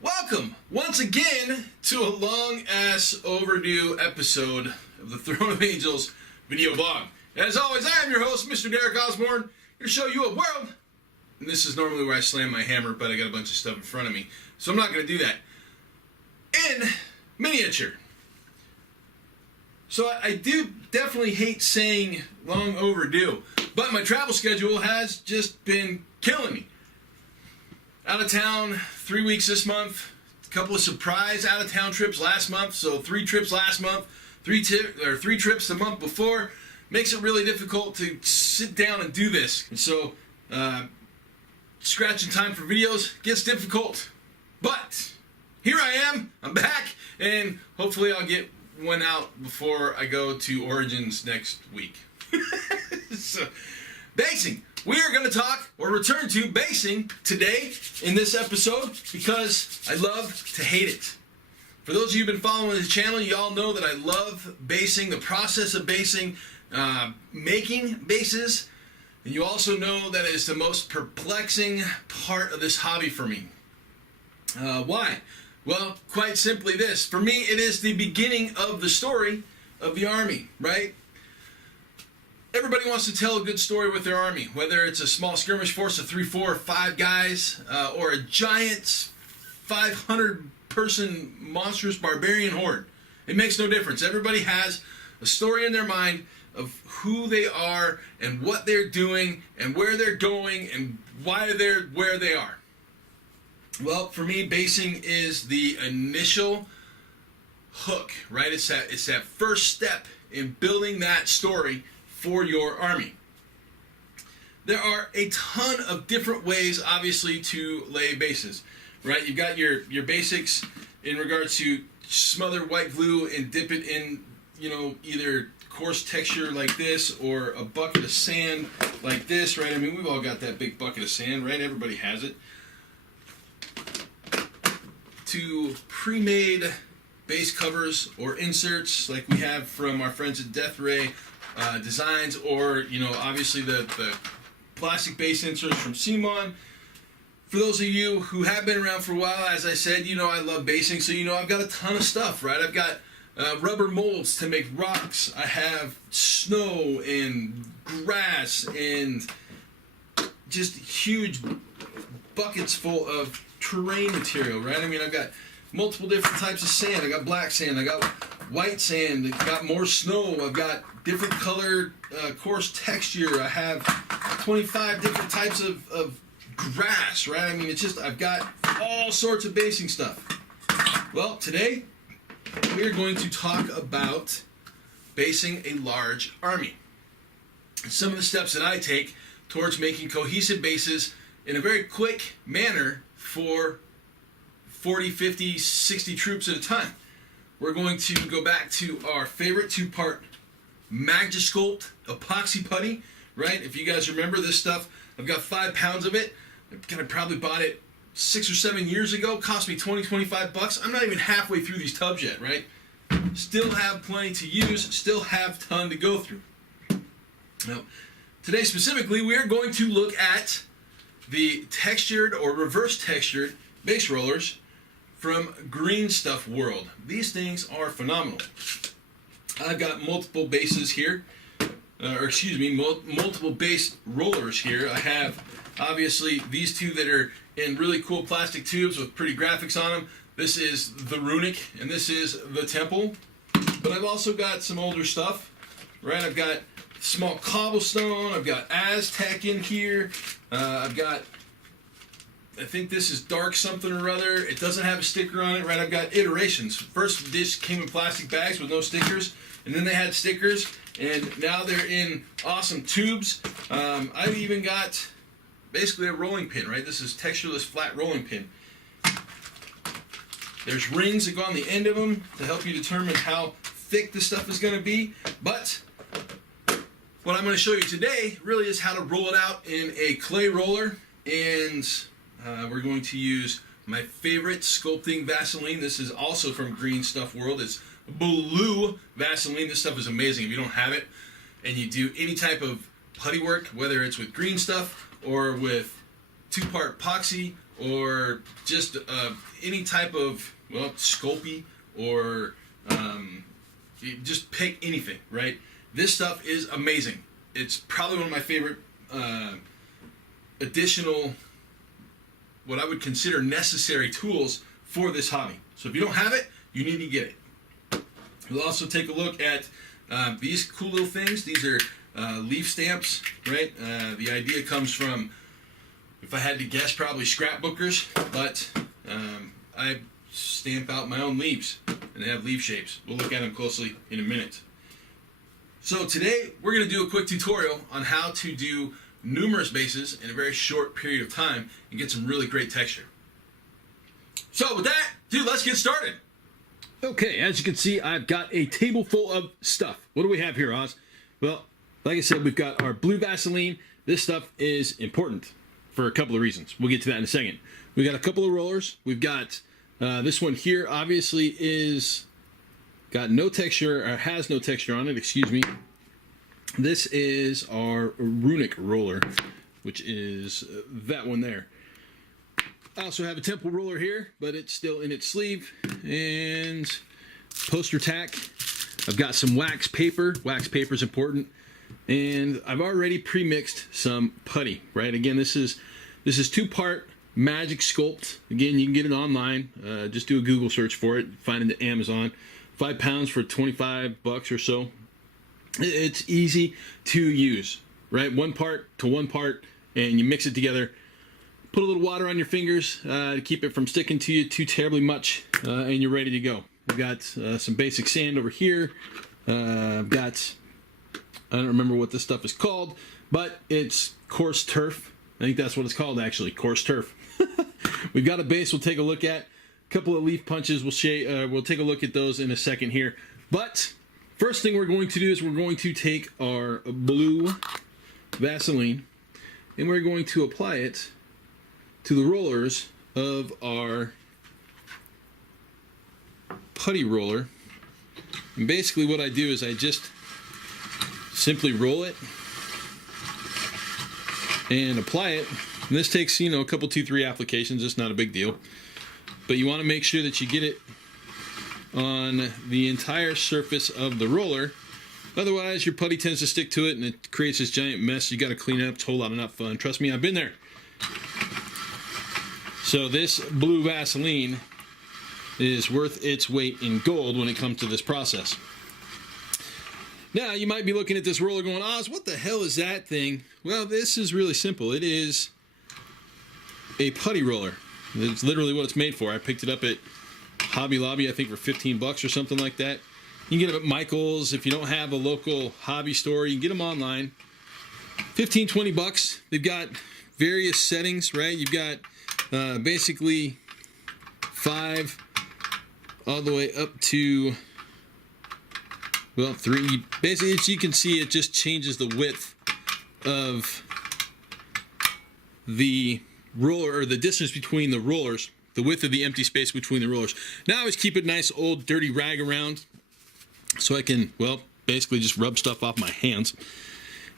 Welcome once again to a long-ass overdue episode of the Throne of Angels video blog. As always, I am your host, Mr. Derek Osborne, here to show you a world. And this is normally where I slam my hammer, but I got a bunch of stuff in front of me, so I'm not going to do that. In miniature. So I do definitely hate saying long overdue, but my travel schedule has just been killing me. Out of town 3 weeks this month, a couple of surprise out of town trips last month, so 3 trips last month, 3 trips the month before. Makes it really difficult to sit down and do this. And so scratching time for videos gets difficult. But here I am, I'm back, and hopefully I'll get one out before I go to Origins next week. So, basing. We are going to talk, or return to basing today in this episode because I love to hate it. For those of you who've been following the channel, you all know that I love basing, the process of basing, making bases, and you also know that it's the most perplexing part of this hobby for me. Why? Well, quite simply this. For me, it is the beginning of the story of the Army, right? Everybody wants to tell a good story with their Army, whether it's a small skirmish force of 3, 4, or 5 guys, or a giant 500-person monstrous barbarian horde. It makes no difference. Everybody has a story in their mind of who they are and what they're doing and where they're going and why they're where they are. Well, for me, basing is the initial hook, right? It's that first step in building that story for your Army. There are a ton of different ways, obviously, to lay bases, right? You've got your basics in regards to smother white glue and dip it in, either coarse texture like this or a bucket of sand like this, right? I mean, we've all got that big bucket of sand, right? Everybody has it. To pre-made base covers or inserts like we have from our friends at Death Ray Designs, or obviously the plastic base inserts from Simon. For those of you who have been around for a while, as I said, I love basing, so I've got a ton of stuff, right? I've got rubber molds to make rocks. I have snow and grass and just huge buckets full of terrain material, right? I mean, I've got multiple different types of sand. I got black sand, I got white sand, I got more snow, I've got different color, coarse texture, I have 25 different types of grass, right? I mean, I've got all sorts of basing stuff. Well, today, we're going to talk about basing a large army. Some of the steps that I take towards making cohesive bases in a very quick manner for 40, 50, 60 troops at a time. We're going to go back to our favorite 2-part Magisculpt epoxy putty, right? If you guys remember this stuff, I've got 5 pounds of it. I probably bought it 6 or 7 years ago. Cost me 20, 25 bucks. I'm not even halfway through these tubs yet, right? Still have plenty to use, still have a ton to go through. Now, today specifically, we are going to look at the textured or reverse textured base rollers from Green Stuff World. These things are phenomenal. I've got multiple bases here, multiple base rollers here. I have obviously these two that are in really cool plastic tubes with pretty graphics on them. This is the Runic and this is the Temple. But I've also got some older stuff, right? I've got small cobblestone, I've got Aztec in here, I've got, I think this is dark something or other. It doesn't have a sticker on it, right? I've got iterations. First dish came in plastic bags with no stickers, and then they had stickers, and now they're in awesome tubes. I've even got basically a rolling pin, right? This is textureless flat rolling pin. There's rings that go on the end of them to help you determine how thick the stuff is going to be, but what I'm going to show you today really is how to roll it out in a clay roller, and we're going to use my favorite sculpting Vaseline. This is also from Green Stuff World. It's blue Vaseline. This stuff is amazing. If you don't have it and you do any type of putty work, whether it's with green stuff or with 2-part epoxy, or just any type of, well, Sculpey, or just pick anything, right? This stuff is amazing. It's probably one of my favorite additional, what I would consider necessary tools for this hobby. So if you don't have it, you need to get it. We'll also take a look at these cool little things. These are leaf stamps, right? The idea comes from, if I had to guess, probably scrapbookers, but I stamp out my own leaves, and they have leaf shapes. We'll look at them closely in a minute. So today we're going to do a quick tutorial on how to do numerous bases in a very short period of time and get some really great texture. So with that, dude, let's get started. Okay, as you can see, I've got a table full of stuff. What do we have here, Oz? Well, like I said, we've got our blue Vaseline. This stuff is important for a couple of reasons. We'll get to that in a second. We got a couple of rollers. We've got this one here, obviously is got no texture, or has no texture on it, excuse me. This is our runic roller, which is that one there. I also have a temple roller here, but it's still in its sleeve. And poster tack. I've got some wax paper. Wax paper is important. And I've already pre-mixed some putty, right? Again, this is 2-part Magic Sculpt. Again, you can get it online. Just do a Google search for it. Find it at Amazon. 5 pounds for $25 or so. It's easy to use, right? 1 part to 1 part, and you mix it together. Put a little water on your fingers to keep it from sticking to you too terribly much, and you're ready to go. We've got some basic sand over here. I've got, I don't remember what this stuff is called, but it's coarse turf. I think that's what it's called, actually, coarse turf. We've got a base we'll take a look at. A couple of leaf punches, we'll take a look at those in a second here. But first thing we're going to do is we're going to take our blue Vaseline and we're going to apply it to the rollers of our putty roller. And basically what I do is I just simply roll it and apply it. And this takes, a couple, 2-3 applications. It's not a big deal. But you want to make sure that you get it on the entire surface of the roller. Otherwise, your putty tends to stick to it and it creates this giant mess. You got to clean it up. It's a whole lot of not fun. Trust me, I've been there. So this blue Vaseline is worth its weight in gold when it comes to this process. Now, you might be looking at this roller going, Oz, what the hell is that thing? Well, this is really simple. It is a putty roller. It's literally what it's made for. I picked it up at Hobby Lobby, I think for $15 or something like that. You can get them at Michael's. If you don't have a local hobby store, you can get them online. $15-20. They've got various settings, right? You've got basically 5 all the way up to, well, 3. Basically, as you can see, it just changes the width of the roller, or the distance between the rollers, the width of the empty space between the rollers. Now I always keep a nice old dirty rag around so I can, well, basically just rub stuff off my hands.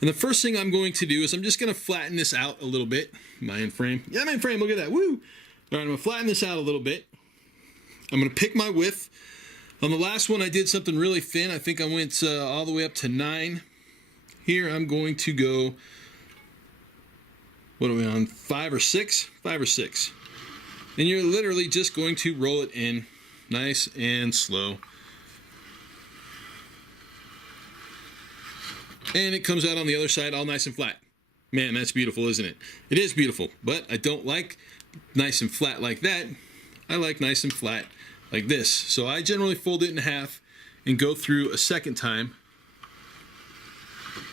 And the first thing I'm going to do is I'm just going to flatten this out a little bit. Am I in frame? Yeah, I'm in frame. Look at that. Woo! All right, I'm going to flatten this out a little bit. I'm going to pick my width. On the last one, I did something really thin. I think I went all the way up to 9. Here, I'm going to go, what are we on, 5 or 6? 5 or 6. And you're literally just going to roll it in nice and slow. And it comes out on the other side all nice and flat. Man, that's beautiful, isn't it? It is beautiful, but I don't like nice and flat like that. I like nice and flat like this. So I generally fold it in half and go through a second time.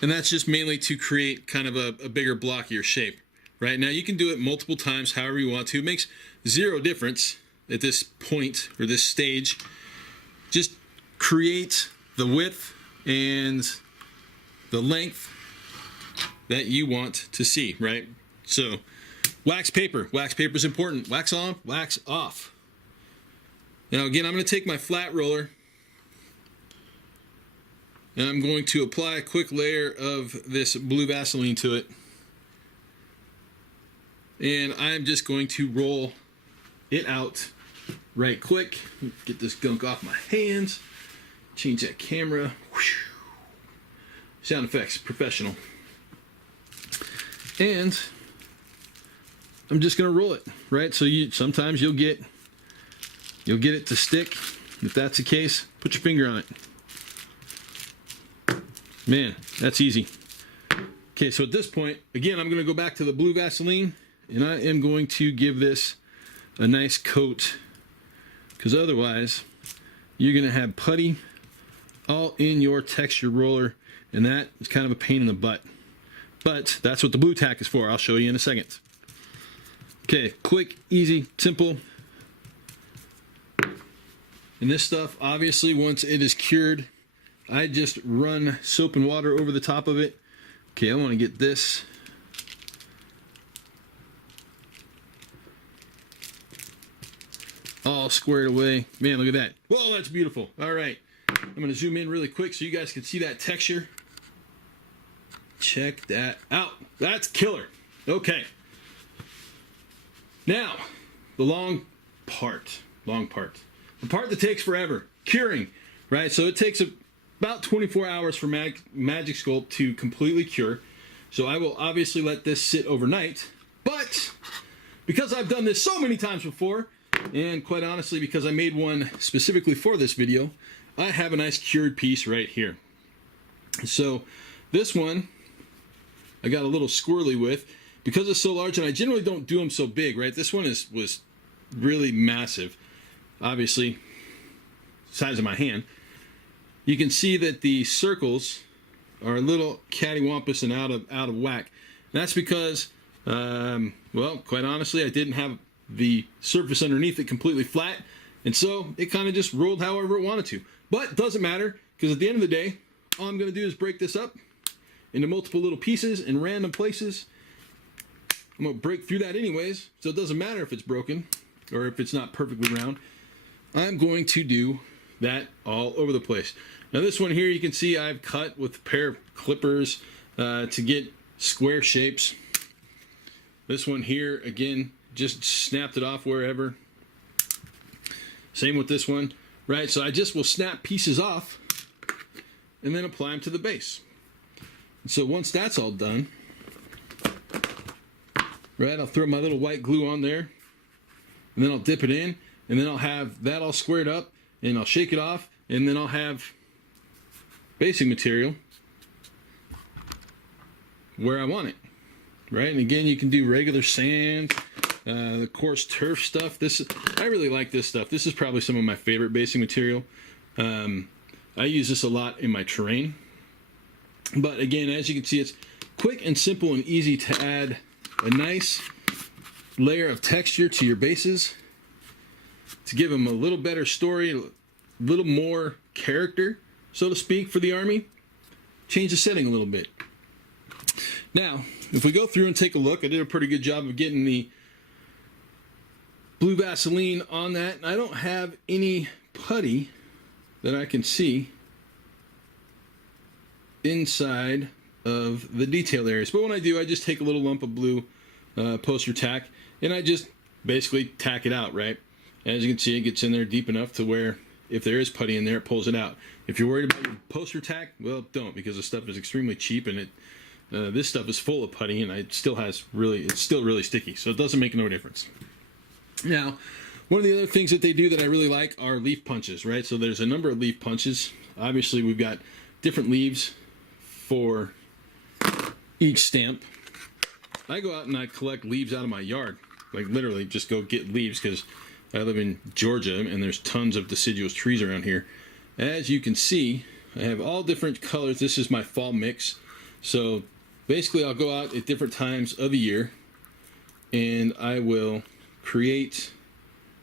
And that's just mainly to create kind of a bigger, blockier shape. Right now, you can do it multiple times, however you want to. It makes zero difference at this point or this stage. Just create the width and the length that you want to see, right? So, wax paper. Wax paper is important. Wax on, wax off. Now, again, I'm going to take my flat roller and I'm going to apply a quick layer of this blue Vaseline to it. And I'm just going to roll it out right quick. Get this gunk off my hands. Change that camera. Sound effects, professional. And I'm just gonna roll it, right? So sometimes you'll get it to stick. If that's the case, put your finger on it. Man, that's easy. Okay, so at this point, again, I'm gonna go back to the blue Vaseline, and I am going to give this a nice coat, because otherwise you're gonna have putty all in your texture roller, and that is kind of a pain in the butt. But that's what the blue tack is for. I'll show you in a second. Okay, quick, easy, simple. And this stuff, obviously, once it is cured, I just run soap and water over the top of it. Okay, I want to get this all squared away. Man, look at that. Whoa, that's beautiful. All right, I'm going to zoom in really quick so you guys can see that texture. Check that out. That's killer. Okay. Now, the long part. The part that takes forever. Curing, right? So it takes about 24 hours for Magic Sculpt to completely cure. So I will obviously let this sit overnight. But because I've done this so many times before, and quite honestly because I made one specifically for this video, I have a nice cured piece right here. So this one I got a little squirrely with because it's so large, and I generally don't do them so big, right? This one was really massive, obviously size of my hand. You can see that the circles are a little cattywampus and out of whack. That's because well, quite honestly, I didn't have the surface underneath it completely flat, and so it kind of just rolled however it wanted to. But it doesn't matter, because at the end of the day, all I'm going to do is break this up into multiple little pieces in random places. I'm going to break through that anyways, so it doesn't matter if it's broken or if it's not perfectly round. I'm going to do that all over the place. Now this one here, you can see I've cut with a pair of clippers to get square shapes. This one here, again, just snapped it off wherever. Same with this one, right? So I just will snap pieces off and then apply them to the base. So once that's all done, right, I'll throw my little white glue on there, and then I'll dip it in, and then I'll have that all squared up, and I'll shake it off, and then I'll have basing material where I want it, right? And again, you can do regular sand, the coarse turf stuff. I really like this stuff. This is probably some of my favorite basing material. I use this a lot in my terrain. But again, as you can see, it's quick and simple and easy to add a nice layer of texture to your bases to give them a little better story, a little more character, so to speak, for the army. Change the setting a little bit. Now, if we go through and take a look, I did a pretty good job of getting the blue Vaseline on that. I don't have any putty that I can see inside of the detail areas, but when I do, I just take a little lump of blue poster tack and I just basically tack it out, right? As you can see, it gets in there deep enough to where if there is putty in there, it pulls it out. If you're worried about your poster tack, well, don't, because the stuff is extremely cheap, and this stuff is full of putty, and it's still really sticky, so it doesn't make no difference. Now, one of the other things that they do that I really like are leaf punches, right? So there's a number of leaf punches. Obviously, we've got different leaves for each stamp. I go out and I collect leaves out of my yard, like literally just go get leaves, because I live in Georgia and there's tons of deciduous trees around here. As you can see, I have all different colors. This is my fall mix. So basically I'll go out at different times of the year and I will create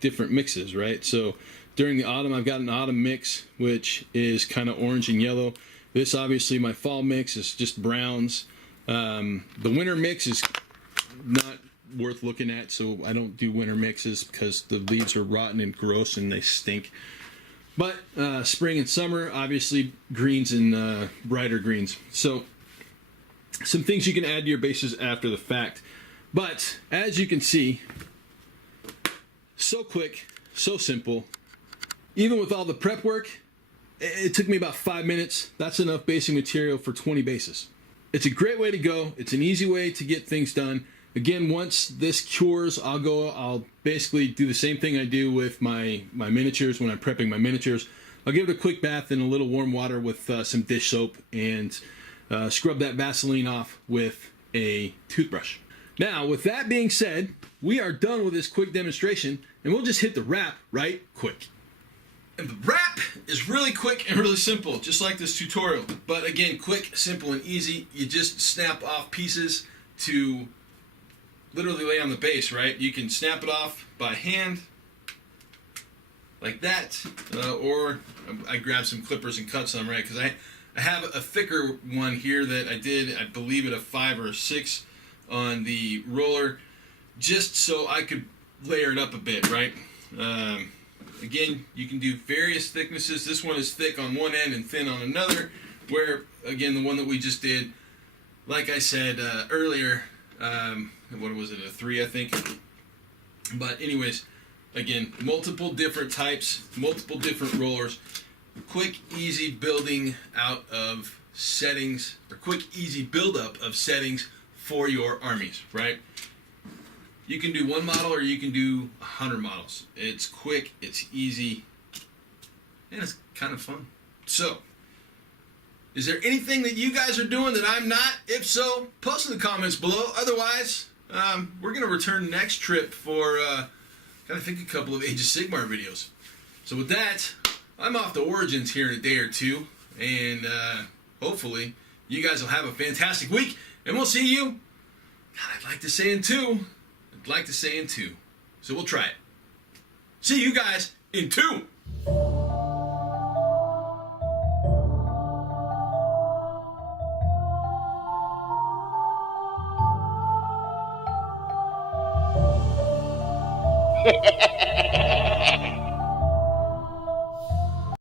different mixes, right? So during the autumn, I've got an autumn mix, which is kind of orange and yellow. This, obviously, my fall mix is just browns. The winter mix is not worth looking at, so I don't do winter mixes because the leaves are rotten and gross and they stink. But spring and summer, obviously, greens and brighter greens. So some things you can add to your bases after the fact. But as you can see, so quick, so simple. Even with all the prep work, it took me about 5 minutes. That's enough basing material for 20 bases. It's a great way to go. It's an easy way to get things done. Again, once this cures, I'll basically do the same thing I do with my miniatures when I'm prepping my miniatures. I'll give it a quick bath in a little warm water with some dish soap and scrub that Vaseline off with a toothbrush. Now, with that being said, we are done with this quick demonstration, and we'll just hit the wrap right quick. And the wrap is really quick and really simple, just like this tutorial. But again, quick, simple, and easy. You just snap off pieces to literally lay on the base, right? You can snap it off by hand, like that, or I grab some clippers and cut some, right? Because I have a thicker one here that I did, I believe, at a 5 or a 6 on the roller, just so I could layer it up a bit, right? Again, you can do various thicknesses. This one is thick on one end and thin on another, where, again, the one that we just did, like I said earlier, what was it, a 3, I think? But anyways, again, multiple different types, multiple different rollers, quick, easy building out of settings, or quick, easy buildup of settings for your armies, right? You can do one model or you can do 100 models. It's quick, it's easy, and it's kind of fun. So, is there anything that you guys are doing that I'm not? If so, post in the comments below. Otherwise, we're going to return next trip for, gotta think, a couple of Age of Sigmar videos. So with that, I'm off to Origins here in a day or two, and hopefully you guys will have a fantastic week, and we'll see you, God, I'd like to say in 2. I'd like to say in 2. So we'll try it. See you guys in 2. Ha ha ha ha ha!